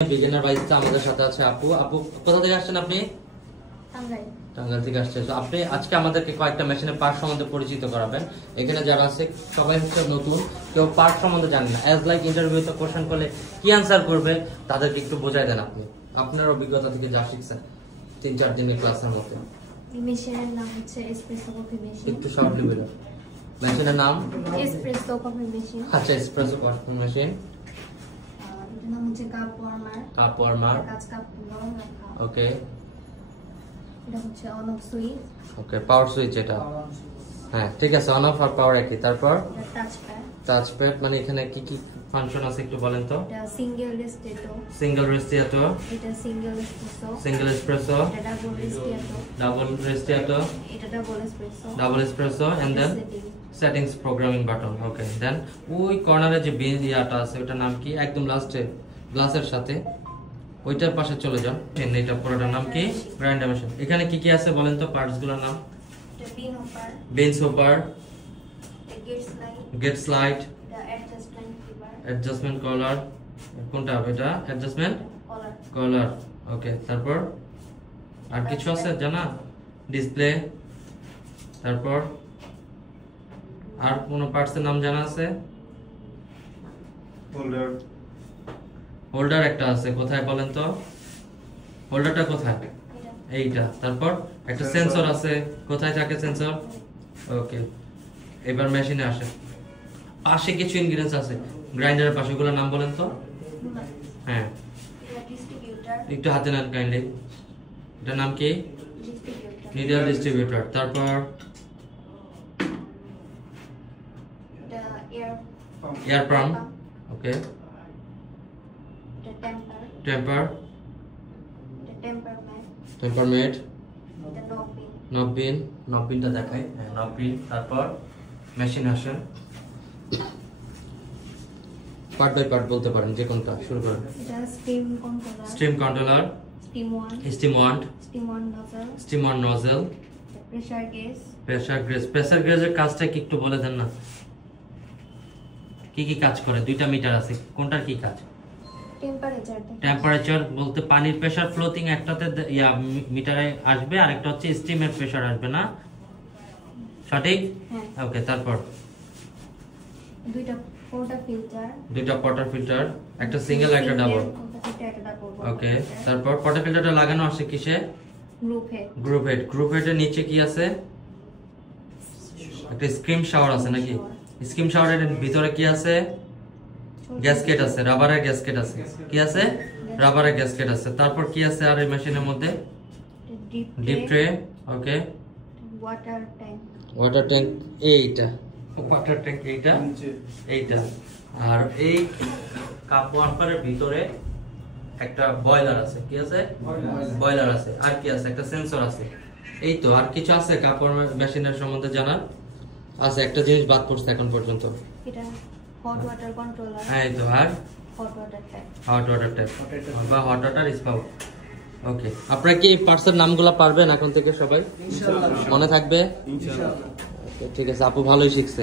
Beginner বাইসটা আমাদের সাথে আছে আপু। আপু কোথা থেকে আসছেন আপনি? টাঙ্গাইল থেকে আসছেন। তো আপনি আজকে আমাদেরকে কয়েকটা মেশিনের পার্ট সম্বন্ধে পরিচিত করাবেন। এখানে যারা আছে সবাই হচ্ছে নতুন, কেউ পার্ট সম্বন্ধে জানেন না। অ্যাজ লাইক ইন্টারভিউতে কোশ্চেন করলে কি অ্যান্সার করবে তাদেরকে একটু বোঝাই দেন আপনি আপনার অভিজ্ঞতা থেকে যা শিখছেন 3-4 দিনের ক্লাসের মধ্যে। মেশিনের নাম হচ্ছে এসপ্রেসো কফি মেশিন। একটু শর্টলি বলুন। মেশিনের নাম এসপ্রেসো কফি মেশিন। আচ্ছা, এসপ্রেসো কফি মেশিন। এটার নাম হচ্ছে কাপ ওয়ার্মার। Cup warmer. কাঁচ কাপ গরম রাখা। ওকে। এটা হচ্ছে on off switch. Okay, power switch এটা। হ্যাঁ ঠিক আছে, অন অফ আর পাওয়ার একই। তারপর টাচ প্যাড। টাচ প্যাড মানে এখানে কি কি ফাংশন আছে একটু বলেন তো। এটা সিঙ্গেল রেস্টেটো। Single ristretto. এটা সিঙ্গেল এসপ্রেসো। Single espresso. এটা ডাবল রেস্টিয়াটো। Double ristretto. এটা double espresso. Double espresso and then settings programming button. Okay, then ওই কর্নারে যে বিন ইয়াটা আছে ওটার নাম কি? একদম লাস্টে গ্লাসের সাথে ওইটার পাশে চলে যান। এটা পুরোটার নাম কি? Grinder machine. এখানে কি কি আছে বলেন তো পার্টসগুলোর নাম? এটা bean hopper. Bean hopper. Gate slide. Gate slide. এটা অ্যাডজাস্টমেন্ট লিভার। Adjustment collar. কোনটা এটা? অ্যাডজাস্টমেন্ট কলার। কলার। ওকে, তারপর আর কিছু আছে জানা? ডিসপ্লে। তারপর আর কোন পার্টসের নাম জানা আছে? হোল্ডার। হোল্ডার একটা আছে, কোথায় বলেন তো? হোল্ডারটা কোথায়? এইটা। তারপর একটা সেন্সর আছে, কোথায় থাকে সেন্সর? ওকে, এবার মেশিনে আসে। পাশে কিছু ইনগ্রেডিয়েন্টস আছে গ্রাইন্ডারের পাশে, ওগুলোর নাম বলেন তো। হ্যাঁ, এটা ডিস্ট্রিবিউটর। একটু হাতে নেন কাইন্ডলি। এটার নাম কি? ডিস্ট্রিবিউটর। Medial distributor. তারপর এটা এয়ার পাম্প। ওকে। এটা টেম্পার। টেম্পার। এটা টেম্পার ম্যাট। টেম্পারমেট। এটা নব পিন। নব পিন। নব পিনটা দেখাই। হ্যাঁ, নব পিন। তারপর মেশিন আসেন। পার্ট বাই পার্ট বলতে পারেন, যে কোনটা শুরু করেন। এটা steam controller. Steam controller. Steam wand. Steam wand. Steam wand nozzle. Steam wand nozzle. Pressure gauge. Pressure gauge. Pressure গ্রেজের কাজটা কি একটু বলে দেন না? কি কি কাজ করে? দুইটা মিটার আছে, কোনটার কি কাজ? টেম্পারেচার। টেম্পারেচার বলতে পানির প্রেসার ফ্লোটিং একটাতে মিটারে আসবে, আর একটা হচ্ছে স্টিমের প্রেসার আসবে না? সঠিক? হ্যাঁ। ওকে, তারপর দুইটা পোর্টা ফিল্টার। দুইটা পটার ফিল্টার, একটা সিঙ্গেল একটা ডাবল। ওকে, তারপর পটার ফিল্টারটা লাগানো আছে কিসে? Group head. Group head. Group হেডের নিচে কি আছে? একটা স্ক্রিম শাওয়ার আছে নাকি? স্ক্রিম শাওয়ারের ভিতরে কি আছে? গ্যাসকেট আছে, রাবারের গ্যাসকেট আছে। কি আছে? রাবারের গ্যাসকেট আছে। তারপর কি আছে আর এই মেশিনের মধ্যে? Drip tray. Okay. Water tank. Water tank এইটা। ওয়াটার ট্যাঙ্ক এইটা। এইটা। আর এই কাপ ওয়ার্মারের ভিতরে একটা বয়লার আছে। কি আছে? বয়লার আছে। আর কি আছে? একটা সেন্সর আছে। এই তো। আর কিছু আছে কাপ ওয়ার্মার মেশিনের সম্বন্ধে জানার? আছে, একটা জিনিস বাদ পড়ছে এখন পর্যন্ত। এটা হট ওয়াটার কন্ট্রোলার। হ্যাঁ, এই তো। আর hot water tap. Hot water tap বা হট ওয়াটার স্পাউট। ওকে, আপনারা কি পার্টসের নামগুলো পারবেন এখন থেকে সবাই? ইনশাআল্লাহ। মনে থাকবে? ইনশাআল্লাহ। ঠিক আছে, আপু ভালোই শিখছে।